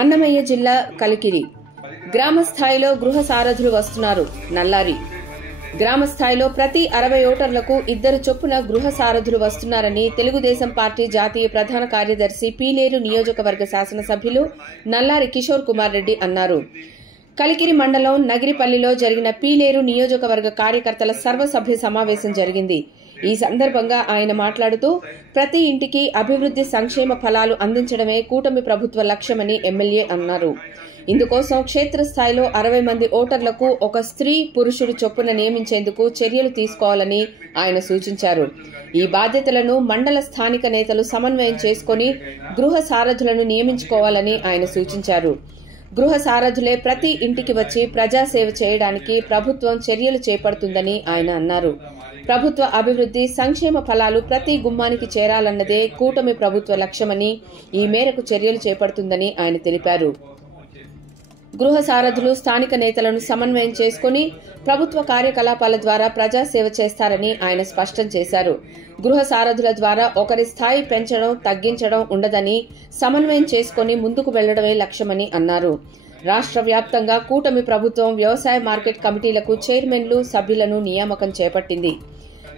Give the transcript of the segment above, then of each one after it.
అన్నమయ్య జిల్లా కలికిరి గ్రామ స్థాయిలో గృహ సారథులు వస్తున్నారు. నల్లారి గ్రామ స్థాయిలో ప్రతి 60 ఓటర్లకు 2 చొప్పున గృహ సారథులు వస్తున్నారని తెలుగుదేశం పార్టీ జాతీయ ప్రధాన కార్యదర్శి పీలేరు నియోజకవర్గ శాసనసభ్యులు నల్లారి కిషోర్ కుమార్ రెడ్డి అన్నారు. కలికిరి మండలం నగిరిపల్లిలో జరిగిన పీలేరు నియోజకవర్గ కార్యకర్తల సర్వసభ్య సమావేశం జరిగింది. ఈ సందర్భంగా ఆయన మాట్లాడుతూ ప్రతి ఇంటికి అభివృద్ది సంక్షేమ ఫలాలు అందించడమే కూటమి ప్రభుత్వ లక్ష్యమని ఎమ్మెల్యే అన్నారు. ఇందుకోసం క్షేత్రస్థాయిలో 60 మంది ఓటర్లకు ఒక స్త్రీ పురుషుడు చొప్పున నియమించేందుకు చర్యలు తీసుకోవాలని ఆయన సూచించారు. ఈ బాధ్యతలను మండల స్థానిక నేతలు సమన్వయం చేసుకుని గృహ సారథులను నియమించుకోవాలని ఆయన సూచించారు. గృహ సారథులే ప్రతి ఇంటికి వచ్చి ప్రజాసేవ చేయడానికి ప్రభుత్వం చర్యలు చేపడుతుందని ఆయన అన్నారు. ప్రభుత్వ అభివృద్ది సంక్షేమ ఫలాలు ప్రతి గుమ్మానికి చేరాలన్నదే కూటమి ప్రభుత్వ లక్ష్యమని ఈ మేరకు చర్యలు చేపడుతుందని ఆయన తెలిపారు. గృహ సారథులు స్థానిక నేతలను సమన్వయం చేసుకుని ప్రభుత్వ కార్యకలాపాల ద్వారా ప్రజాసేవ చేస్తారని ఆయన స్పష్టం చేశారు. గృహ సారథుల ద్వారా ఒకరి స్థాయి పెంచడం తగ్గించడం ఉండదని సమన్వయం చేసుకుని ముందుకు వెళ్లడమే లక్ష్యమని అన్నారు. రాష్ట్ర వ్యాప్తంగా కూటమి ప్రభుత్వం వ్యవసాయ మార్కెట్ కమిటీలకు చైర్మన్లు సభ్యులను నియామకం చేపట్టింది.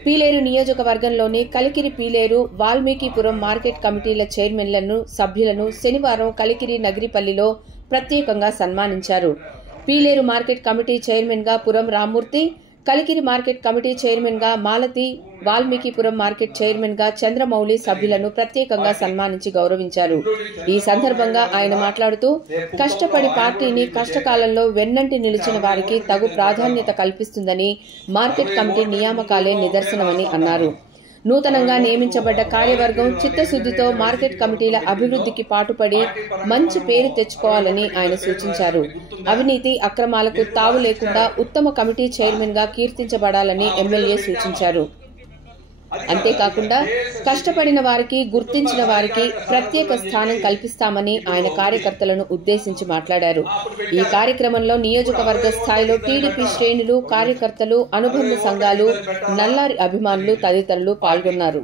పీలేరు నియోజకవర్గంలోని కలికిరి పీలేరు వాల్మీకిపురం మార్కెట్ కమిటీల చైర్మన్లను సభ్యులను శనివారం కలికిరి నగిరిపల్లిలో ప్రత్యేకంగా సన్మానించారు. పీలేరు మార్కెట్ కమిటీ చైర్మన్ గా Puram Rammurthy, Kalikiri market committee chairman గా మాలతి, వాల్మీకిపురం మార్కెట్ చైర్మన్ గా చంద్రమౌళి సభ్యులను ప్రత్యేకంగా సన్మానించి గౌరవించారు. ఈ సందర్భంగా ఆయన మాట్లాడుతూ కష్టపడి పార్టీని కష్టకాలంలో వెన్నంటి నిలిచిన వారికి తగు ప్రాధాన్యత కల్పిస్తుందని మార్కెట్ కమిటీ నియామకాలే నిదర్శనమని అన్నారు. నూతనంగా నియమించబడ్డ కార్యవర్గం చిత్తశుద్దితో మార్కెట్ కమిటీల అభివృద్దికి పాటుపడి మంచి పేరు తెచ్చుకోవాలని ఆయన సూచించారు. అవినీతి అక్రమాలకు తావు లేకుండా ఉత్తమ కమిటీ చైర్మన్ గా కీర్తించబడాలని ఎమ్మెల్యే సూచించారు. అంతేకాకుండా కష్టపడిన వారికి గుర్తించిన వారికి ప్రత్యేక స్థానం కల్పిస్తామని ఆయన కార్యకర్తలను ఉద్దేశించి మాట్లాడారు. ఈ కార్యక్రమంలో నియోజకవర్గ స్థాయిలో టీడీపీ శ్రేణులు, కార్యకర్తలు, అనుబంధ సంఘాలు, నల్లారి అభిమానులు తదితరులు పాల్గొన్నారు.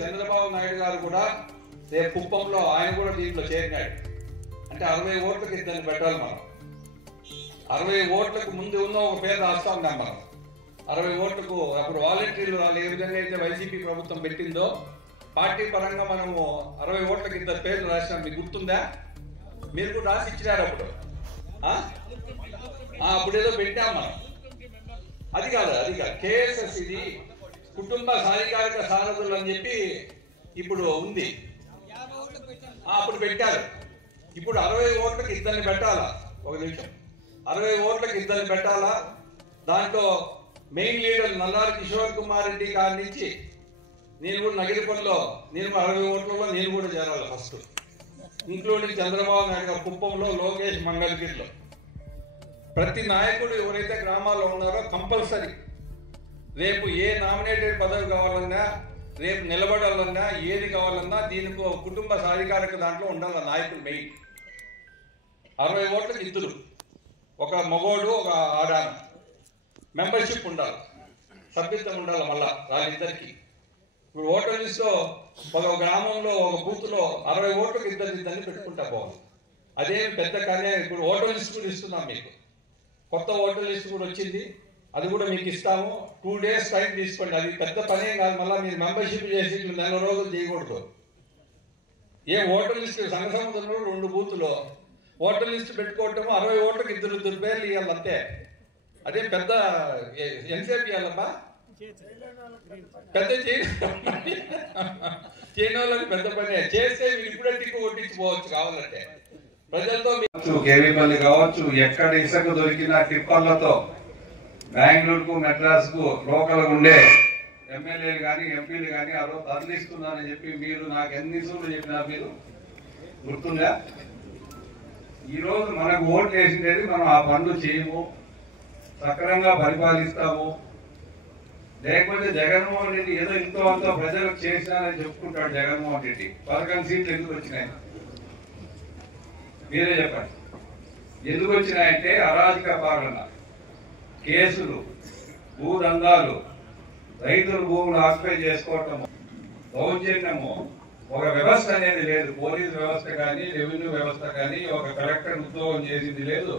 చంద్రబాబు నాయుడు గారు కూడా కుప్పంలో ఆయన కూడా దీంట్లో చేరినాడు. అంటే 60 ఓట్లకి ఇద్దరిని పెట్టాలి. మనం 60 ఓట్లకు ముందు ఉన్న ఒక పేరు రాస్తా ఉన్నాం. మనం 60 ఓట్లకు అప్పుడు వాలంటీర్లు వాళ్ళు ఏ విధంగా అయితే వైసీపీ ప్రభుత్వం పెట్టిందో పార్టీ పరంగా మనము 60 ఓట్లకి 2 పేర్లు రాసినాం. మీకు గుర్తుందా? మీరు కూడా రాసి ఇచ్చినారు అప్పుడు. అప్పుడు ఏదో పెట్టాం మనం. అది కాదు కేఎస్ఎస్, ఇది కుటుంబ సాధికారిక సారథులు అని చెప్పి ఇప్పుడు ఉంది. అప్పుడు పెట్టారు. ఇప్పుడు 60 ఓట్లకి 2 పెట్టాలా? ఒక నిమిషం. 60 ఓట్లకి 2 పెట్టాలా? దాంట్లో మెయిన్ లీడర్ నల్లారి కిషోర్ కుమార్ రెడ్డి గారి నుంచి నేను కూడా నగిరిపల్లిలో 60 ఓట్లలో నేను కూడా చేరాలి ఫస్ట్, ఇంక్లూడింగ్ చంద్రబాబు నాయుడు గారు కుప్పంలో, లోకేష్ మంగళగిరిలో. ప్రతి నాయకుడు ఎవరైతే గ్రామాల్లో ఉన్నారో కంపల్సరీ రేపు ఏ నామినేటెడ్ పదవి కావాలన్నా, రేపు నిలబడాలన్నా, ఏది కావాలన్నా దీనికి కుటుంబ సాధికారిక దాంట్లో ఉండాలి నాయకుడు. మెయిన్ 60 ఓట్లకి 2, ఒక మగోడు ఒక ఆడాన. మెంబర్షిప్ ఉండాలి, సభ్యత్వం ఉండాలి. మళ్ళా వాళ్ళిద్దరికి ఇప్పుడు ఓటర్ లిస్టులో ఒక గ్రామంలో ఒక బూత్ లో 60 ఓట్లకు 2 పెట్టుకుంటా పోవాలి. అదేం పెద్ద కార్యం. ఇప్పుడు ఓటర్ లిస్ట్ కూడా ఇస్తున్నాం మీకు. కొత్త ఓటర్ లిస్ట్ కూడా వచ్చింది, అది కూడా మీకు ఇస్తాము. 2 days టైం తీసుకోండి. అది పెద్ద పనేం కాదు. మళ్ళీ మీరు మెంబర్షిప్ చేసి 4 రోజులు చేయకూడదు. ఓటర్ లిస్ట్ సంఘ సముద్రంలో 2 బూతులో ఓటర్ లిస్ట్ పెట్టుకోవటము 60 ఓట్లకు 2 పేర్లు ఇవ్వాలి అంతే. అదే పెద్ద ఎంతసేపు ఇవ్వాలబ్బా? పెద్ద చేయని వాళ్ళకి పెద్ద పనే చేస్తే ఇప్పుడే టిక్కు కొట్టించుకోవచ్చు కావాలంటే ప్రజలతో. కేవీపల్లి కావచ్చు, ఎక్కడ ఇసుక దొరికిన టిప్పర్లతో బెంగళూరుకు, మెడ్రాస్ కు లోకల్ ఉండే ఎమ్మెల్యేలు కానీ ఎంపీలు కానీ ఆ రోజు తరలిస్తున్నారని చెప్పి మీరు నాకు ఎన్నిసార్లు చెప్పినారు? మీరు గుర్తుందా? ఈరోజు మనకు ఓట్లు వేసిండేది మనం ఆ పనులు చేయము, సక్రమంగా పరిపాలిస్తాము. లేకపోతే జగన్మోహన్ రెడ్డి ఏదో ఇంతో అంతో ప్రజలకు చేసినారని చెప్పుకుంటాడు. జగన్మోహన్ రెడ్డి 11 సీట్లు ఎందుకు వచ్చినాయి? మీరే చెప్పండి. ఎందుకు వచ్చినాయంటే అరాజక పాలన, కేసులు, భూదందాలు, రైతుల భూములు ఆక్యుపై చేసుకోవటము, దౌర్జన్యము, ఒక వ్యవస్థ అనేది లేదు. పోలీస్ వ్యవస్థ కానీ, రెవెన్యూ వ్యవస్థ కానీ, ఒక కలెక్టర్ ఉద్యోగం చేసింది లేదు,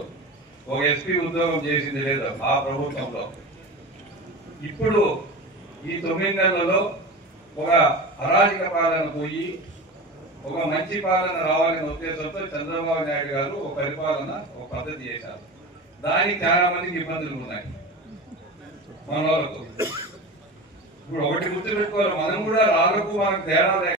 ఒక ఎస్పీ ఉద్యోగం చేసింది లేదు ఆ ప్రభుత్వంలో. ఇప్పుడు ఈ 9 నెలలలో ఒక అరాజక పాలన పోయి ఒక మంచి పాలన రావాలనే ఉద్దేశంతో చంద్రబాబు నాయుడు గారు ఒక పరిపాలన, ఒక పద్ధతి చేశారు. దానికి చాలా మందికి ఇబ్బందులు ఉన్నాయి మన వాళ్ళకు. ఇప్పుడు ఒకటి గుర్తుపెట్టుకోవాలి, మనం కూడా రాళ్ళకు మనకు తేడా